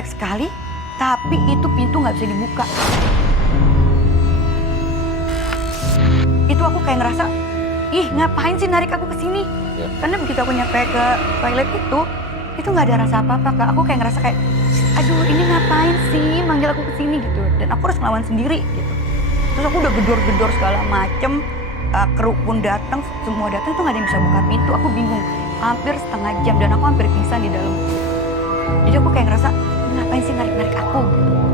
jutek sekali, tapi itu pintu nggak bisa dibuka. Itu aku kayak ngerasa, ih ngapain sih narik aku ke sini? Ya. Karena begitu aku nyampe ke toilet itu nggak ada rasa apa-apa Kak. Aku kayak ngerasa kayak, aduh ini ngapain sih manggil aku ke sini gitu. Dan aku harus ngelawan sendiri gitu. Terus aku udah gedor-gedor segala macem, kru pun datang, semua datang tuh nggak ada yang bisa buka pintu. Aku bingung, hampir setengah jam dan aku hampir pingsan di dalam. Jadi aku kayak ngerasa, ngapain sih narik-narik aku?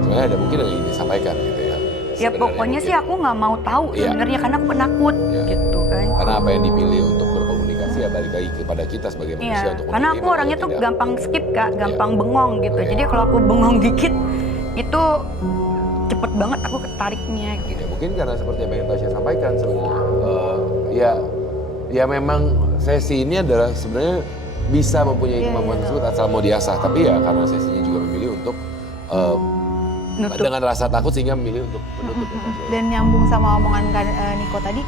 Sebenarnya ada mungkin yang ingin disampaikan gitu ya. Ya pokoknya sih aku nggak mau tahu sebenarnya karena aku penakut gitu kan. Karena apa yang dipilih untuk berkomunikasi ya balik lagi kepada kita sebagai manusia untuk karena aku menerima orangnya atau tuh tidak. gampang skip Kak, gampang bengong gitu. Jadi kalau aku bengong dikit itu cepet banget aku ketariknya gitu. Ya, mungkin karena seperti apa yang Tasya sampaikan sebenarnya. Ya memang sesi ini adalah sebenarnya bisa mempunyai kemampuan tersebut asal mau diasah. Tapi ya karena sesinya juga memilih untuk dengan rasa takut sehingga memilih untuk menutup. Dan nyambung sama omongan Niko tadi,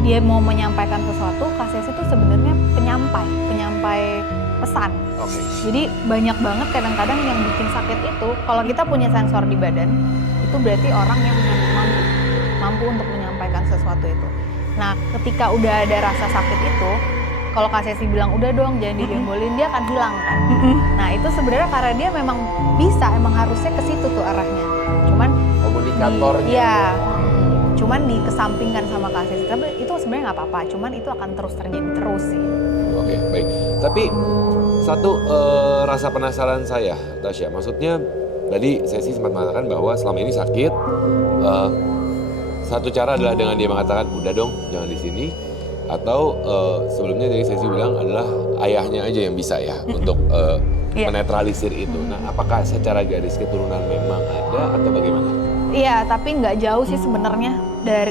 dia mau menyampaikan sesuatu, Kak Sesi itu sebenarnya penyampai pesan. Jadi banyak banget kadang-kadang yang bikin sakit itu, kalau kita punya sensor di badan, itu berarti orang yang mampu untuk menyampaikan sesuatu itu. Nah, ketika udah ada rasa sakit itu, kalau Kak Sesi bilang udah dong jangan digembolin, dia akan hilang kan. Nah itu sebenarnya karena dia memang bisa, emang harusnya ke situ tuh arahnya. Cuman komunikatornya. Cuman dikesampingkan sama Kak Sesi. Tapi itu sebenarnya nggak apa-apa. Cuman itu akan terus terjadi terus sih. Oke, baik. Tapi satu rasa penasaran saya, Tasya. Maksudnya tadi Sesi sempat mengatakan bahwa selama ini sakit. Satu cara adalah dengan dia mengatakan udah dong jangan di sini. Atau sebelumnya dari Sesi bilang adalah ayahnya aja yang bisa ya untuk menetralisir itu. Nah, apakah secara garis keturunan memang ada atau bagaimana? Iya, tapi nggak jauh sih sebenarnya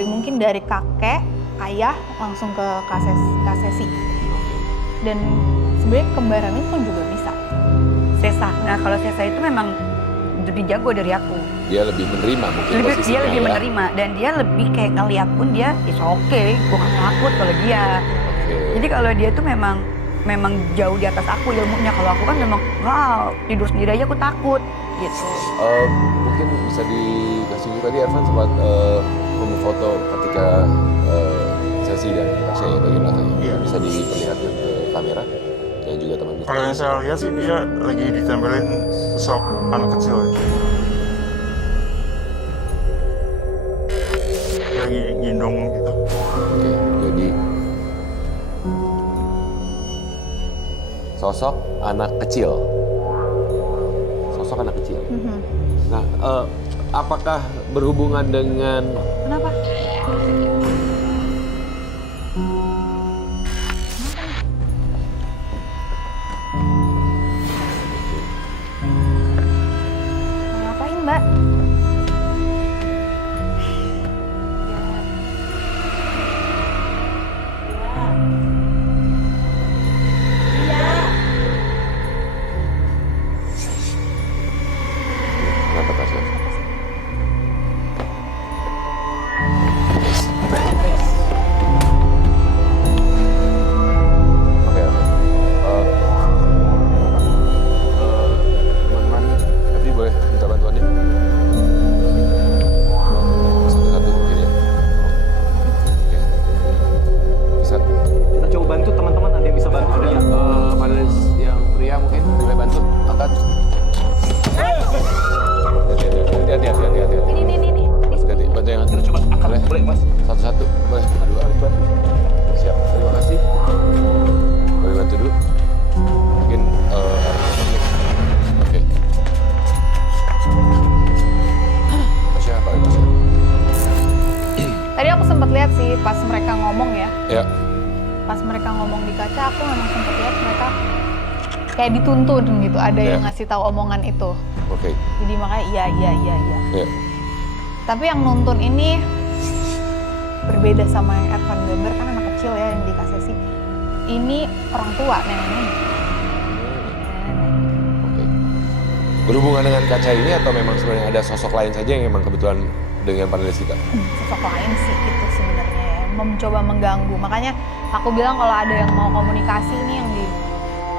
mungkin dari kakek, ayah langsung ke Kak Sesi. Dan sebenarnya kembaran itu pun juga bisa. Sesa. Nah kalau Sesa itu memang lebih jago dari aku. Dia lebih menerima mungkin posisinya. Dia lebih menerima dan dia lebih kayak ngeliat pun dia is okay, gue gak takut kalau dia. Jadi kalau dia tuh memang jauh di atas aku ilmunya. Kalau aku kan memang wow tidur sendiri aja aku takut gitu. Mungkin bisa dikasih juga tadi Ervan sempat memfoto ketika Sesi dan Tasya ya bagian belakangnya. Iya. Bisa diperlihatkan ke kamera dan juga teman kita. Kalau yang saya lihat sih dia lagi ditempelin sosok anak kecil. Dia lagi gendong gitu. Oke, jadi sosok anak kecil. Sosok anak kecil. Nah, apakah berhubungan dengan Kenapa? Ngapain Mbak? kenapa Tasya? Oke. Teman-teman, Febri boleh minta bantuannya? Satu-satu mungkin ya. Oke. Bisa. Kita coba bantu teman-teman, ada yang bisa bantu Ada ya? panelis yang pria mungkin boleh bantu angkat. Hati-hati. Ini. Ganti, bantu yang angkat. Coba angkat, Boleh? boleh mas? Satu-satu, boleh. Dua. Siap, terima kasih. Boleh bantu dulu. Mungkin oke. Tasya apa ya Tasya? Tadi aku sempat lihat sih pas mereka ngomong ya. Ya. Pas mereka ngomong di kaca, aku memang sempat lihat mereka kayak dituntun gitu. Ada yang ngasih tahu omongan itu. Oke. Jadi makanya iya. Ya. Tapi yang nuntun ini berbeda sama yang Ervan gambar, kan anak kecil ya yang di Kak Sesi. Ini orang tua, nenek-nenek. Oke. Berhubungan dengan kaca ini atau memang sebenarnya ada sosok lain saja yang memang kebetulan dengan panelis kita? Sosok lain sih itu sebenarnya ya, mencoba mengganggu. Makanya aku bilang kalau ada yang mau komunikasi ini yang di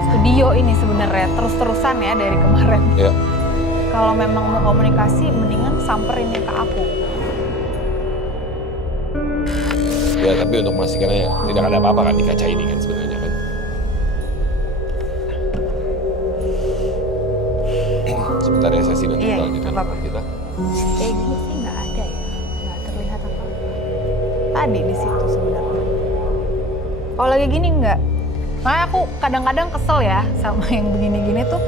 studio ini sebenarnya terus-terusan ya dari kemarin. Ya. kalau memang mau komunikasi mendingan samperin ke aku. Ya tapi untuk memastikannya tidak ada apa-apa kan di kaca ini kan sebenarnya kan. Sebentar ya sesi nanti Iya, kita lanjutkan apa-apa. kita. Kayak gini sih nggak ada ya, nggak terlihat apa-apa. Tadi di situ sebenarnya. Kalau lagi gini nggak. Makanya aku kadang-kadang kesel ya sama yang begini-gini tuh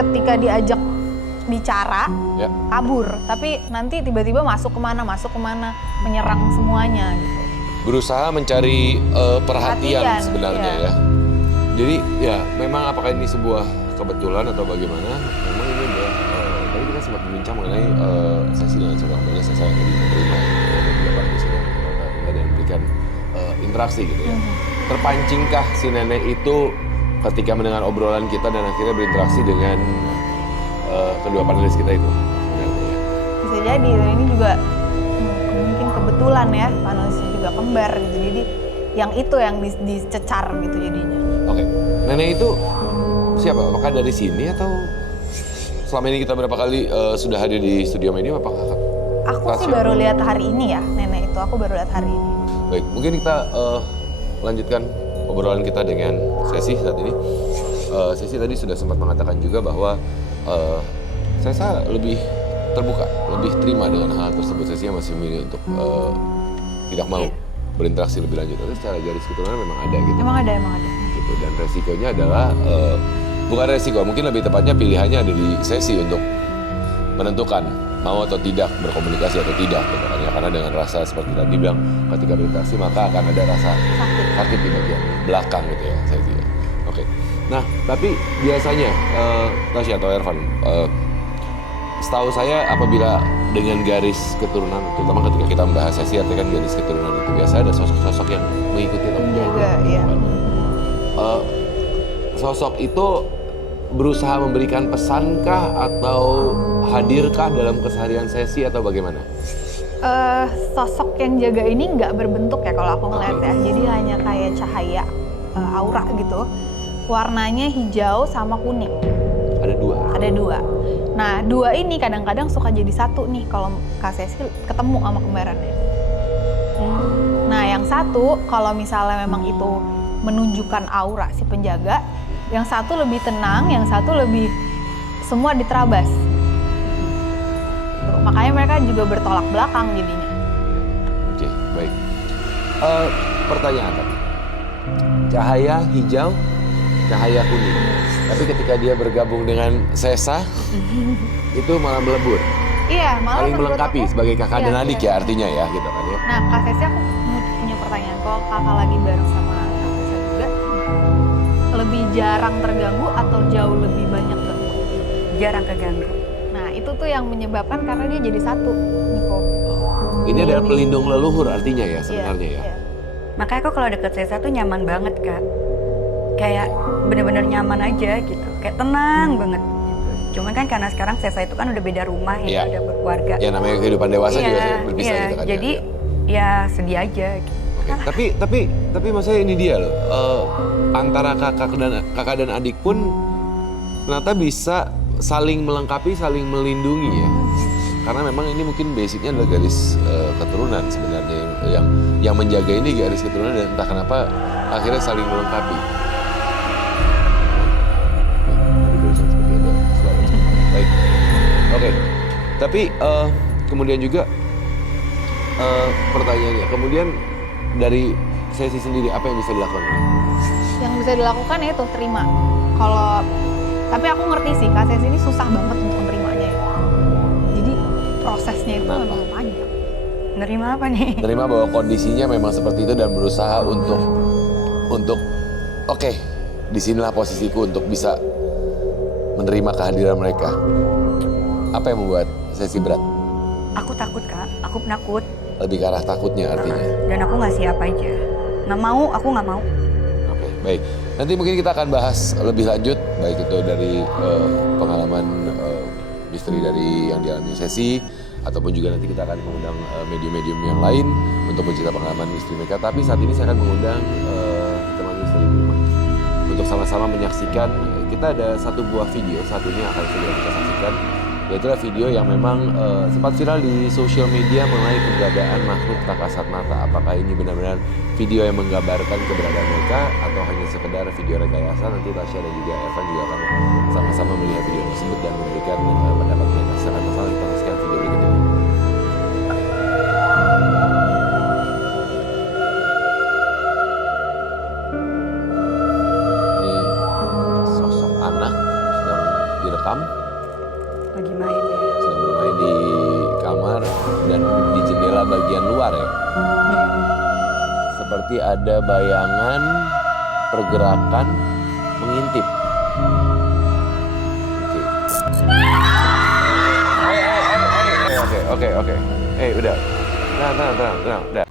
ketika diajak bicara Ya. kabur, tapi nanti tiba-tiba masuk kemana, menyerang semuanya gitu. Berusaha mencari perhatian Perhatian, sebenarnya iya. ya. Jadi ya memang apakah ini sebuah kebetulan atau bagaimana? Memang ini adalah tadi kita sempat berbincang mengenai sesi dengan seorang penulis saya lebih menerima dan juga Pak Gus dan memberikan interaksi gitu ya. Terpancingkah si nenek itu ketika mendengar obrolan kita dan akhirnya berinteraksi dengan kedua panelis kita itu sebenarnya ya? Bisa jadi, dan ini juga mungkin kebetulan ya, panelisnya juga kembar gitu, jadi yang itu yang dicecar gitu jadinya. Oke, nenek itu siapa? Apakah dari sini atau selama ini kita berapa kali sudah hadir di studio Medium? Apakah Aku kelas sih yang- baru lihat hari ini ya, nenek itu aku baru lihat hari ini. Baik, mungkin kita lanjutkan obrolan kita dengan Sesi saat ini. Sesi tadi sudah sempat mengatakan juga bahwa saya lebih terbuka, lebih terima dengan hal tersebut. Sesi masih memilih untuk tidak mau berinteraksi lebih lanjut. Tapi secara garis keturunan memang ada gitu. Emang ada. Gitu. Dan resikonya adalah bukan resiko, mungkin lebih tepatnya pilihannya ada di Sesi untuk menentukan mau atau tidak berkomunikasi atau tidak gitu kan ya. Karena dengan rasa seperti tadi bilang ketika berinteraksi maka akan ada rasa sakit di bagian belakang gitu ya Sesi ya. Oke. Nah tapi biasanya Tasya atau Ervan, setahu saya apabila dengan garis keturunan, terutama ketika kita membahas Sesi artinya kan garis keturunan itu biasa ada sosok-sosok yang mengikuti atau menjaga. Juga, iya. Sosok itu berusaha memberikan pesankah atau hadirkah dalam keseharian Sesi atau bagaimana? Sosok yang jaga ini nggak berbentuk ya kalau aku ngeliat ya, jadi hanya kayak cahaya aura gitu, warnanya hijau sama kuning. Ada dua. Ada dua. Nah, dua ini kadang-kadang suka jadi satu nih kalau Kak Sesi ketemu sama kembarannya. Nah, yang satu kalau misalnya memang itu menunjukkan aura si penjaga, yang satu lebih tenang, yang satu lebih semua diterabas. Tuh, makanya mereka juga bertolak belakang jadinya. Oke, baik. Pertanyaan tadi. Cahaya hijau, cahaya kuning. Tapi ketika dia bergabung dengan Sesa, itu malah melebur. Iya, malah Saling menurut melengkapi aku- sebagai kakak dan iya, adik iya. ya artinya ya gitu kan ya. Nah, Kak Sesi aku punya pertanyaan. Kalau kakak lagi bareng sama Kak Sesi juga, lebih jarang terganggu atau jauh lebih banyak ganggu? Jarang keganggu. Nah, itu tuh yang menyebabkan karena dia jadi satu, Niko. Ini adalah pelindung leluhur artinya ya sebenarnya ya. Iya. Makanya aku kalau deket Sesa tuh nyaman banget Kak. Kayak bener-bener nyaman aja gitu. Kayak tenang banget gitu. Cuman kan karena sekarang Sesa itu kan udah beda rumah Iya. ya, udah berkeluarga. Ya namanya kehidupan dewasa juga Iya, berpisah iya. gitu kan. Jadi ya sedih aja gitu. Oke, tapi maksudnya ini dia loh, antara kakak dan adik pun ternyata bisa saling melengkapi, saling melindungi ya. Karena memang ini mungkin basicnya adalah garis keturunan sebenarnya yang menjaga ini garis keturunan dan entah kenapa akhirnya saling melengkapi. Tadi barusan seperti ada suara. Baik, oke. Tapi kemudian juga pertanyaannya, kemudian dari Sesi sendiri apa yang bisa dilakukan? Yang bisa dilakukan ya itu terima. Kalau tapi aku ngerti sih Kak Sesi ini susah banget untuk menerimanya ya. Jadi prosesnya itu Kenapa? memang panjang. Nerima apa nih? Menerima bahwa kondisinya memang seperti itu dan berusaha untuk oke, disinilah posisiku untuk bisa menerima kehadiran mereka. Apa yang membuat Sesi berat? Aku takut Kak, aku penakut. Lebih ke arah takutnya artinya. Dan aku nggak siap aja. Nggak mau, aku nggak mau. Oke, baik. Nanti mungkin kita akan bahas lebih lanjut, baik itu dari pengalaman misteri dari yang dialami Sesi, ataupun juga nanti kita akan mengundang medium-medium yang lain untuk mencerita pengalaman misteri mereka. Tapi saat ini saya akan mengundang teman misteri di rumah untuk sama-sama menyaksikan. Kita ada satu buah video saat ini yang akan segera kita saksikan Itulah video yang memang sempat viral di sosial media mengenai keberadaan makhluk tak kasat mata. Apakah ini benar-benar video yang menggambarkan keberadaan mereka atau hanya sekedar video rekayasa? Nanti Tasya dan juga Evan juga akan sama-sama melihat video tersebut dan memberikan pendapat mereka. Silakan Tasya, kita saksikan video berikut ini. Ini sosok anak sedang direkam. Lagi main ya. Sedang bermain di kamar dan di jendela bagian luar ya. Seperti ada bayangan pergerakan mengintip. Oke. Udah. Tenang, udah.